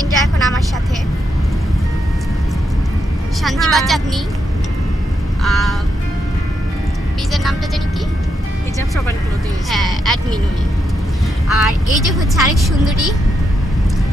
ফ্রেন্ডরা এখন আমার সাথে শান্তিবা চাঁদনি, পেজের নামটা জানি কি, হিজাব সবার ক্লোথিং, হ্যাঁ অ্যাডমিন উনি। আর এই যে হচ্ছে আরেক সুন্দরী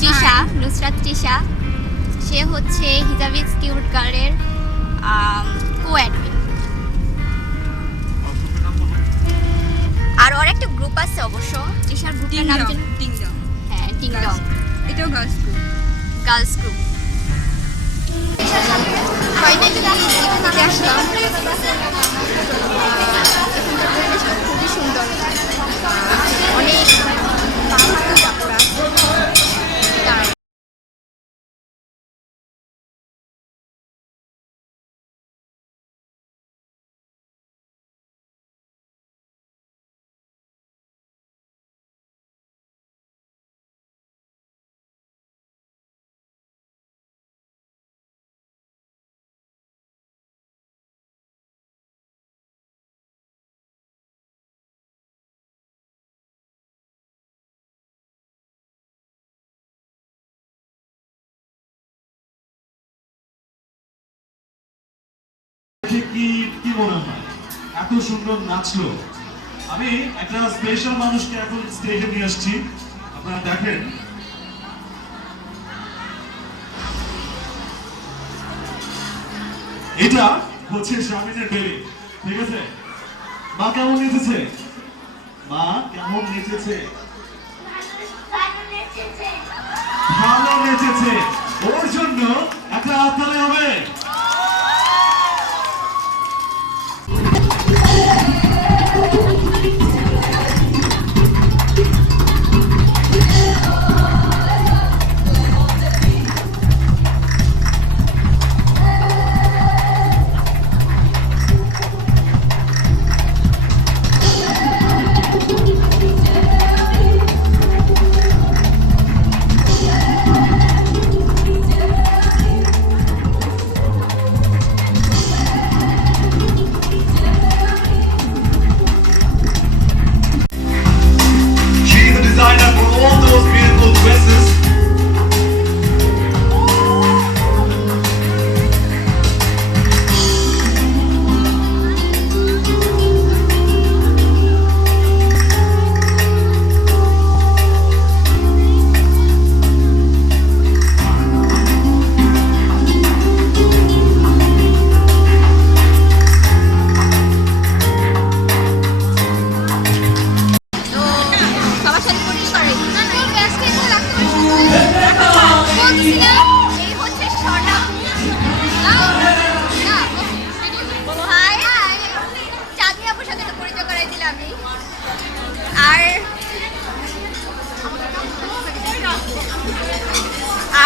তৃষা, নুসরাত তৃষা, সে হচ্ছে হিজাবিজ কিউট গার্লের কো অ্যাডমিন। আর ওর একটা গ্রুপ আছে অবশ্য, তৃষার গ্রুপটার নাম জানি টিংডং। হ্যাঁ টিংডং, এটাও girls group. Girls group. Finally দিতে আসলাম। এখানকার পরিবেশটা খুবই সুন্দর, অনেক কি মনে হয় এত সুন্দর নাচলো। আমি একটা স্পেশাল মানুষকে এখন স্টেজে নিয়ে আসছি, আপনারা দেখেন। এটা হচ্ছে শামিনের বেবি, ঠিক আছে? মা কেমন নেচেছে? মা কেমন নেচেছে? ভালো নেচেছে। ওর জন্য একটা হাততালি হবে।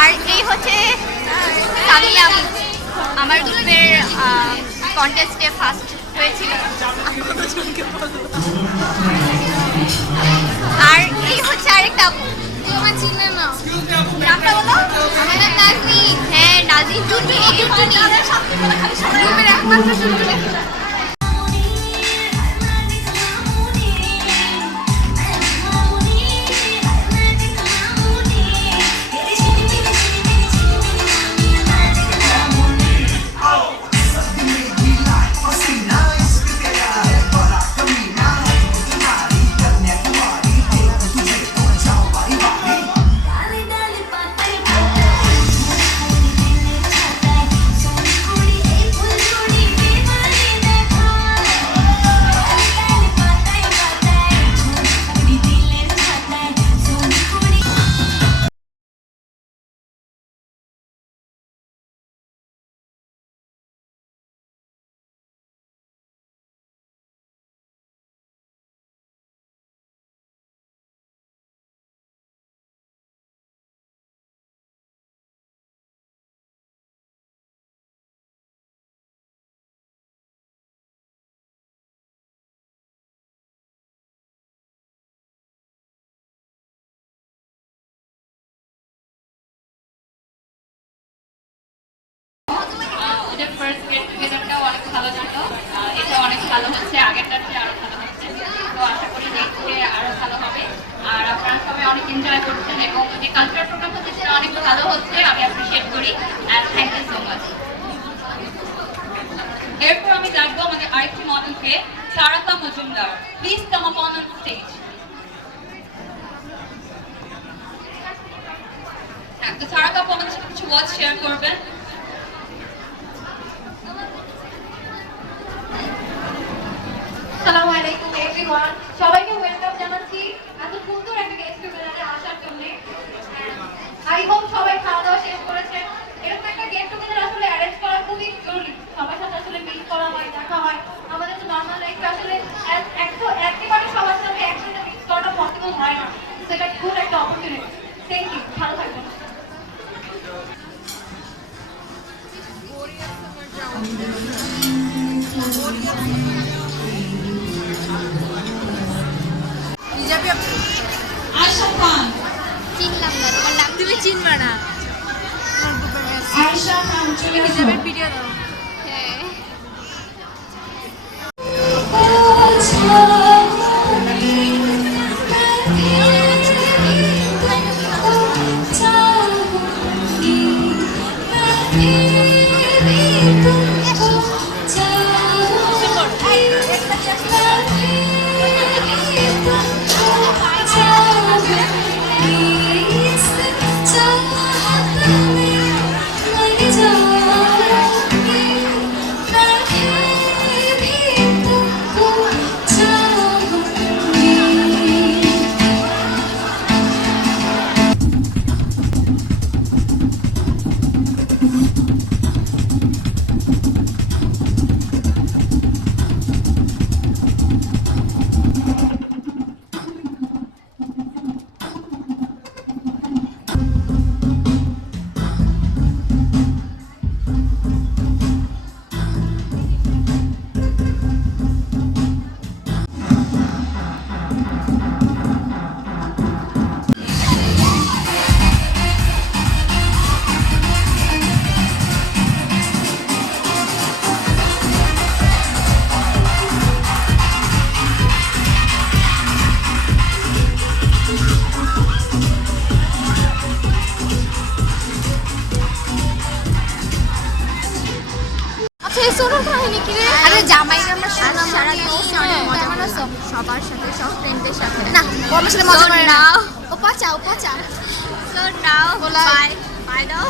আর এই হচ্ছে আমার গ্রুপের কন্টেস্টে ফার্স্ট হয়েছিল। আর এই হচ্ছে আরেকটা আপু, তোমার চিনে না, নামটা বলো। আমাদের নাজনীন। হ্যাঁ নাজনীন, টুনটুনি, টুনটুনি গ্রুপের একমাত্র টুনটুনি। ফার্স্ট গেট টুগেদারটাও অনেক ভালো ছিল, এটা অনেক ভালো হচ্ছে, আগেরটার চেয়ে আরো ভালো হচ্ছে। তো আশা করি নেক্সট ডে আরো ভালো হবে। আর আপনারা সবাই অনেক এনজয় করছেন এবং যে কালচারাল প্রোগ্রাম হচ্ছে সেটা অনেক ভালো হচ্ছে, আমি অ্যাপ্রিশিয়েট করি and thank you so much. এরপর আমি ডাকবো আমাদের আরেকটি মডেলকে, Taraka Majumdar. Please come up on stage. হ্যাঁ, তো তারাকা আপু আমাদের সাথে কিছু ওয়ার্ড শেয়ার করবেন। আসসালামু আলাইকুম এভরিওয়ান, সবাইকে ওয়েলকাম জানাচ্ছি এত সুন্দর একটা গেস্ট টুগেদারে আসার জন্য। আই হোপ সবাই খাওয়া দাওয়া শেষ করেছেন। এরকম একটা গেট টুগেদার আসলে অ্যারেঞ্জ করা খুবই জরুরি, সবার সাথে আসলে মিট করা হয়, দেখা হয়। আমাদের তো নর্মাল লাইফে আসলে একেবারে সবার সাথে একসাথে মিট করাটা পসিবল হয় না, সেটা খুব একটা অপরচুনিটি। থ্যাংক ইউ, ভালো থাকবেন। আয়শা খান, চিনলাম না তোমার নাম। তুমি চিনবা না। আয়েশা খান চলে হিজাবের ভিডিও দাও। হ্যাঁ আরে জামাই আমরা সারা দিন অনেক মজা করলাম সবার সাথে, সব ফ্রেন্ডদের সাথে। না ও আমার সাথে মজা করে না। ও পাচা সো নাও বাই বাই দাও।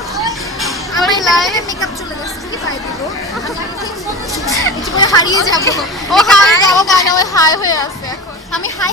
আমি লাইভে মেকআপ চলে গেছে, কি বাই দিব? আমি হারিয়ে যাব। ও হাই দাও, হাই হয়ে আছে এখন। আমি হাই